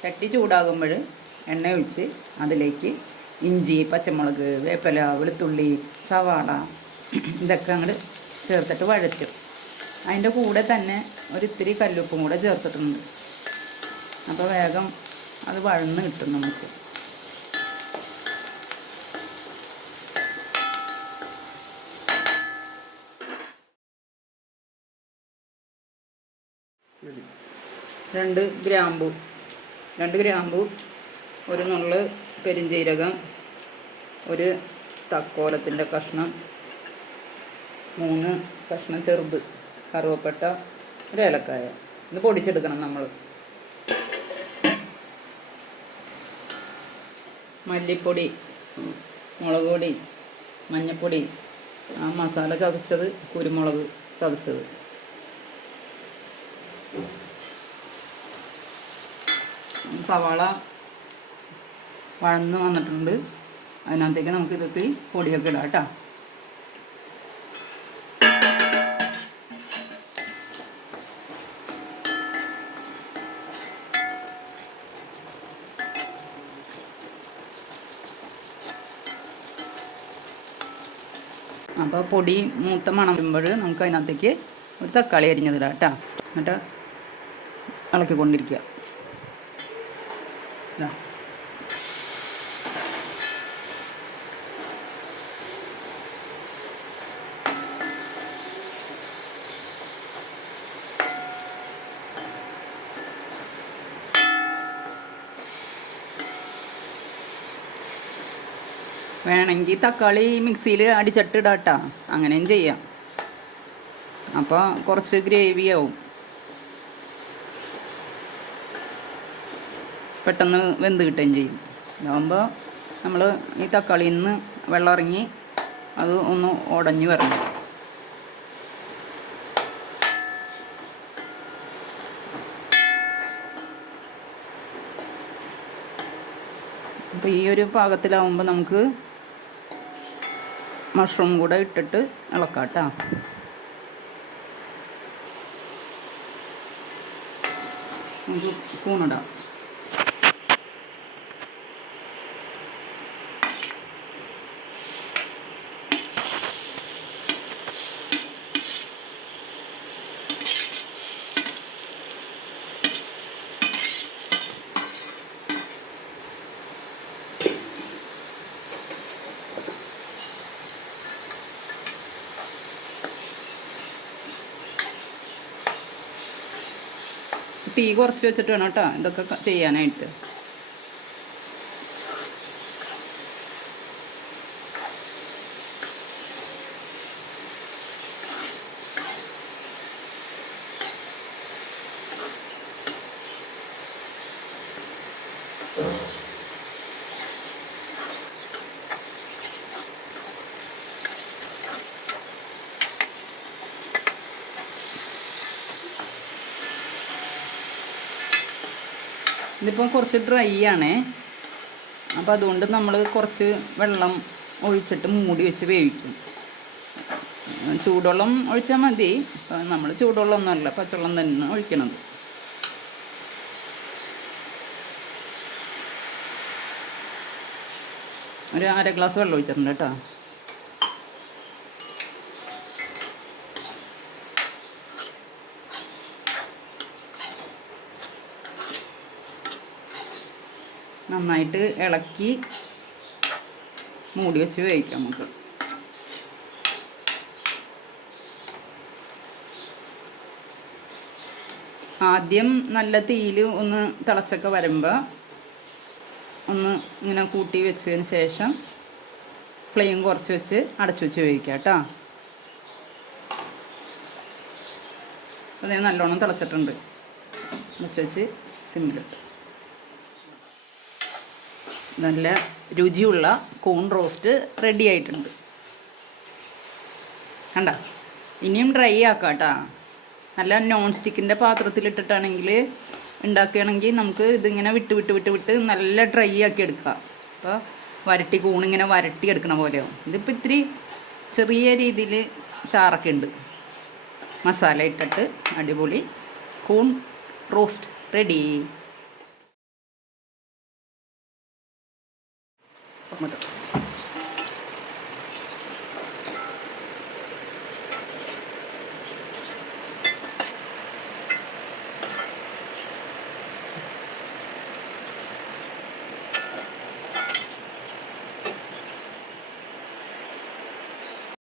ചട്ടി ചൂടാകുമ്പോൾ എണ്ണ ഒഴിച്ച് അതിലേക്ക് ഇഞ്ചി, പച്ചമുളക്, വേപ്പില, വെളുത്തുള്ളി, സവാള ഇതൊക്കെ അങ്ങോട്ട് ചേർത്തിട്ട് വഴറ്റും. അതിൻ്റെ കൂടെ തന്നെ ഒരിത്തിരി കല്ലുപ്പും കൂടെ ചേർത്തിട്ടുണ്ട്. അപ്പോൾ വേഗം അത് വഴന്ന് കിട്ടും നമുക്ക്. രണ്ട് ഗ്രാമ്പു, ഒരു നുള്ള് പെരിഞ്ചീരകം, ഒരു തക്കോലത്തിൻ്റെ കഷ്ണം, 3 കഷ്ണം ചെറുത് കറുവപ്പട്ട, ഒരു ഏലക്കായ. ഇത് പൊടിച്ചെടുക്കണം നമ്മൾ. മല്ലിപ്പൊടി, മുളക് പൊടി, മഞ്ഞൾപ്പൊടി, മസാല ചതച്ചത്, കുരുമുളക് ചതച്ചത്. സവാള വഴന്ന് വന്നിട്ടുണ്ട്. അതിനകത്തേക്ക് നമുക്ക് ഇതൊക്കെ പൊടിയൊക്കെ ഇടാം കേട്ടോ. അപ്പോൾ പൊടി മൂത്ത മണം വരുമ്പോൾ നമുക്ക് അതിനകത്തേക്ക് ഒരു തക്കാളി അരിഞ്ഞതിടാം കേട്ടോ. എന്നിട്ട് ഇളക്കിക്കൊണ്ടിരിക്കുക. വേണമെങ്കിൽ തക്കാളി മിക്സിയിൽ അടിച്ചിട്ടിടാം കേട്ടോ. അങ്ങനെയും ചെയ്യാം. അപ്പോൾ കുറച്ച് ഗ്രേവിയാവും, പെട്ടെന്ന് വെന്ത് കിട്ടുകയും ചെയ്യും. ഇതാകുമ്പോൾ നമ്മൾ ഈ തക്കാളിയിൽ നിന്ന് വെള്ളം ഇറങ്ങി അത് ഒന്ന് ഉടഞ്ഞ് വരണം. അപ്പോൾ ഈ ഒരു പാകത്തിലാവുമ്പോൾ നമുക്ക് മഷ്റൂം കൂടെ ഇട്ടിട്ട് ഇളക്കാം കേട്ടോ. നമുക്ക് സ്പൂണിടാം. തീ കുറച്ച് വെച്ചിട്ട് വേണം കേട്ടോ ഇതൊക്കെ ചെയ്യാനായിട്ട്. ഇതിപ്പോൾ കുറച്ച് ഡ്രൈ ആണേ. അപ്പോൾ അതുകൊണ്ട് നമ്മൾ കുറച്ച് വെള്ളം ഒഴിച്ചിട്ട് മൂടി വെച്ച് വേവിക്കും. ചൂടുവെള്ളം ഒഴിച്ചാൽ മതി. നമ്മൾ ചൂടുവെള്ളമൊന്നുമല്ല, പച്ചവെള്ളം തന്നെ ഒഴിക്കണത്. ഒരു 1/2 ഗ്ലാസ് വെള്ളം ഒഴിച്ചിട്ടുണ്ട് കേട്ടോ. നന്നായിട്ട് ഇളക്കി മൂടി വെച്ച് വേവിക്കാം നമുക്ക്. ആദ്യം നല്ല തീയിൽ ഒന്ന് തിളച്ചൊക്കെ വരുമ്പോൾ ഒന്ന് ഇങ്ങനെ കൂട്ടി വെച്ചതിന് ശേഷം ഫ്ലെയിം കുറച്ച് വെച്ച് അടച്ചു വെച്ച് വേവിക്കാം കേട്ടോ. അത് നല്ലോണം തിളച്ചിട്ടുണ്ട്. അടച്ചു വെച്ച് സിമ്മിലിട്ട് നല്ല രുചിയുള്ള കൂൺ റോസ്റ്റ് റെഡി ആയിട്ടുണ്ട്. കണ്ട, ഇനിയും ഡ്രൈ ആക്കാം കേട്ടോ. നല്ല നോൺ സ്റ്റിക്കിൻ്റെ പാത്രത്തിലിട്ടിട്ടാണെങ്കിൽ ഉണ്ടാക്കുകയാണെങ്കിൽ നമുക്ക് ഇതിങ്ങനെ വിട്ട് നല്ല ഡ്രൈ ആക്കി എടുക്കാം. അപ്പോൾ കൂണിങ്ങനെ വരട്ടി എടുക്കണ പോലെയാവും. ഇതിപ്പോൾ ഇത്തിരി ചെറിയ രീതിയിൽ ചാറൊക്കെ ഉണ്ട്. മസാല ഇട്ടിട്ട് അടിപൊളി കൂൺ റോസ്റ്റ് റെഡി. നമുക്ക്